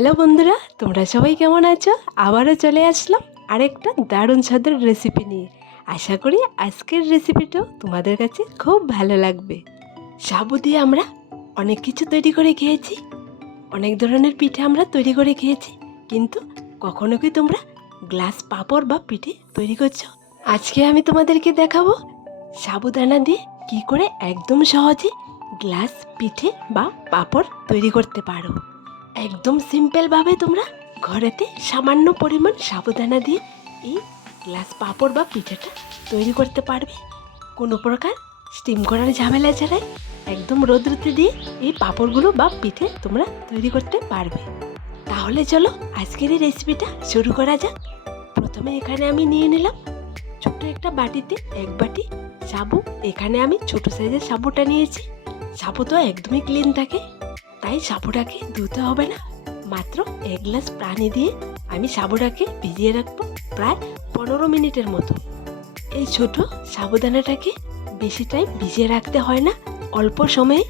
Hello বন্ধুরা, তোমরা সবাই কেমন আছো? আবারও চলে আসলাম আরেকটা দারুণ স্বাদের রেসিপি নিয়ে। আশা করি আজকের রেসিপিটাও তোমাদের কাছে খুব ভালো লাগবে। সাবু দিয়ে আমরা অনেক কিছু তৈরি করে খেয়েছি। অনেক ধরনের পিঠে আমরা তৈরি করে খেয়েছি। কিন্তু কখনো কি তোমরা গ্লাস পাঁপড় বা পিঠে তৈরি করছ? আজকে আমি তোমাদেরকে দেখাবো সাবুদানা দিয়ে কি করে একদম সহজে গ্লাস, পিঠে বা পাঁপড় তৈরি করতে পারো। একদম সিম্পলভাবে তোমরা ঘরেতে সামান্য পরিমাণ সাবুদানা দিয়ে এই গ্লাস পাঁপড় বা পিঠেটা তৈরি করতে পারবে। কোনো প্রকার স্টিম করার ঝামেলা ছাড়াই একদম রোদ্রুতে দিয়ে এই পাঁপড়গুলো বা পিঠে তোমরা তৈরি করতে পারবে। তাহলে চলো আজকের এই রেসিপিটা শুরু করা যাক। প্রথমে এখানে আমি নিয়ে নিলাম ছোট্ট একটা বাটিতে এক বাটি সাবু। এখানে আমি ছোট সাইজের সাবুটা নিয়েছি। সাবু তো একদমই ক্লিন থাকে। তাই সাবুটাকে ধুতে হবে না। মাত্র এক গ্লাস পানি দিয়ে আমি সাবুটাকে ভিজিয়ে রাখব প্রায় পনেরো মিনিটের মতো। এই ছোট সাবুদানাটাকে বেশি টাইম ভিজিয়ে রাখতে হয় না, অল্প সময়ে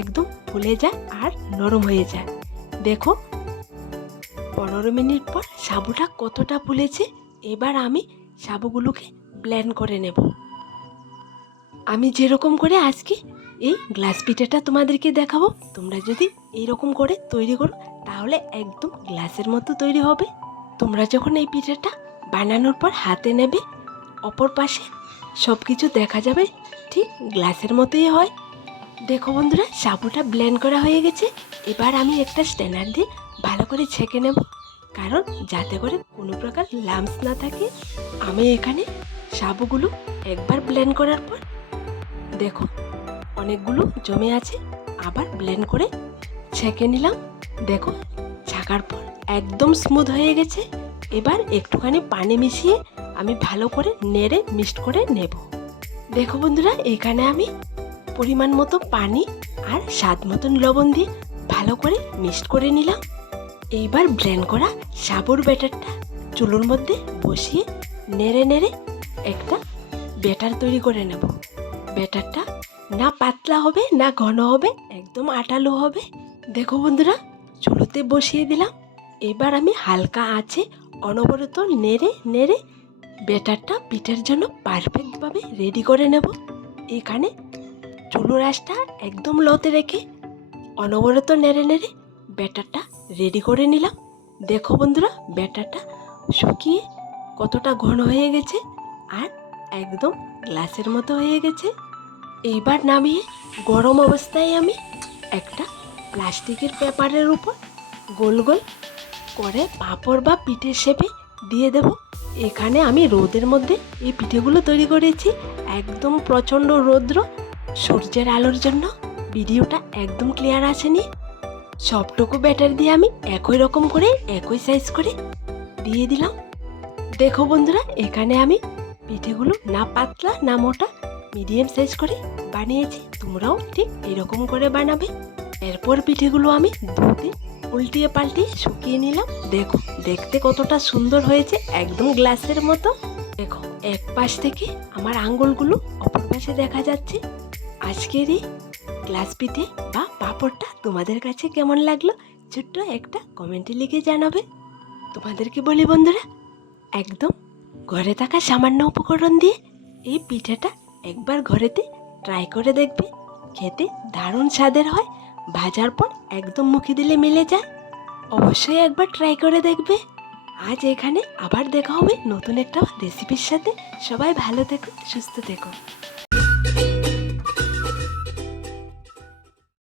একদম ফুলে যায় আর নরম হয়ে যায়। দেখো, পনেরো মিনিট পর সাবুটা কতটা ফুলেছে, এবার আমি সাবুগুলোকে ব্লেন্ড করে নেব। আমি যেরকম করে আজকে এই গ্লাস পিঠাটা তোমাদেরকে দেখাবো। তোমরা যদি এইরকম করে তৈরি করো, তাহলে একদম গ্লাসের মতো তৈরি হবে। তোমরা যখন এই পিঠাটা বানানোর পর হাতে নেবে, অপর পাশে সব কিছু দেখা যাবে, ঠিক গ্লাসের মতোই হয়। দেখো বন্ধুরা সাবুটা ব্লেন্ড করা হয়ে গেছে। এবার আমি একটা স্ট্যান্ডার দিয়ে ভালো করে ছেঁকে নেব। কারণ যাতে করে কোনো প্রকার লামস না থাকে, আমি এখানে সাবুগুলো একবার ব্লেন্ড করার পর দেখো অনেকগুলো জমে আছে, আবার ব্লেন্ড করে ছেঁকে নিলাম। দেখো, ছাকার পর একদম স্মুথ হয়ে গেছে। এবার একটুখানি পানি মিশিয়ে আমি ভালো করে নেড়ে মিক্সড করে নেব। দেখো বন্ধুরা, এখানে আমি পরিমাণ মতো পানি আর স্বাদ মতন লবণ দিয়ে ভালো করে মিক্সড করে নিলাম। এইবার ব্লেন্ড করা সাবুর ব্যাটারটা চুলোর মধ্যে বসিয়ে নেড়ে নেড়ে একটা ব্যাটার তৈরি করে নেব। ব্যাটারটা না পাতলা হবে, না ঘন হবে, একদম আটালো হবে। দেখো বন্ধুরা, চুলোতে বসিয়ে দিলাম। এবার আমি হালকা আছে অনবরত নেড়ে নেড়ে ব্যাটারটা পিঠের জন্য পারফেক্টভাবে রেডি করে নেব। এখানে চুলোর আঁচটা একদম লোতে রেখে অনবরত নেড়ে নেড়ে ব্যাটারটা রেডি করে নিলাম। দেখো বন্ধুরা, ব্যাটারটা শুকিয়ে কতটা ঘন হয়ে গেছে, আর একদম গ্লাসের মতো হয়ে গেছে। এইবার নামিয়ে গরম অবস্থায় আমি একটা প্লাস্টিকের পেপারের উপর গোল গোল করে পাঁপড় বা পিঠের শেপে দিয়ে দেব। এখানে আমি রোদের মধ্যে এই পিঠেগুলো তৈরি করেছি। একদম প্রচণ্ড রৌদ্র। সূর্যের আলোর জন্য ভিডিওটা একদম ক্লিয়ার আসেনি। সবটুকু ব্যাটার দিয়ে আমি একই রকম করে, একই সাইজ করে দিয়ে দিলাম। দেখো বন্ধুরা, এখানে আমি পিঠেগুলো না পাতলা না মোটা মিডিয়াম সাইজ করে বানিয়েছি, তোমরাও ঠিক এরকম করে বানাবে। এরপর পিঠেগুলো আমি দুদিন উল্টিয়ে পাল্টিয়ে শুকিয়ে নিলাম। দেখো, দেখতে কতটা সুন্দর হয়েছে একদম গ্লাসের মতো। দেখো, এক পাশ থেকে আমার আঙ্গুলগুলো অপর পাশে দেখা যাচ্ছে। আজকের এই গ্লাস পিঠে বা পাঁপড়টা তোমাদের কাছে কেমন লাগল, ছোট্ট একটা কমেন্টে লিখে জানাবে। তোমাদেরকে বলি বন্ধুরা, একদম ঘরে থাকা সামান্য উপকরণ দিয়ে এই পিঠেটা একবার ঘরেতে ট্রাই করে দেখবে, খেতে দারুণ স্বাদের হয় ভাজার পর একদম মুখে দিলে মিলে যায়। অবশ্যই একবার ট্রাই করে দেখবে। আজ এখানে আবার দেখা হবে নতুন একটা রেসিপির সাথে। সবাই ভালো থেকো, সুস্থ থেকো।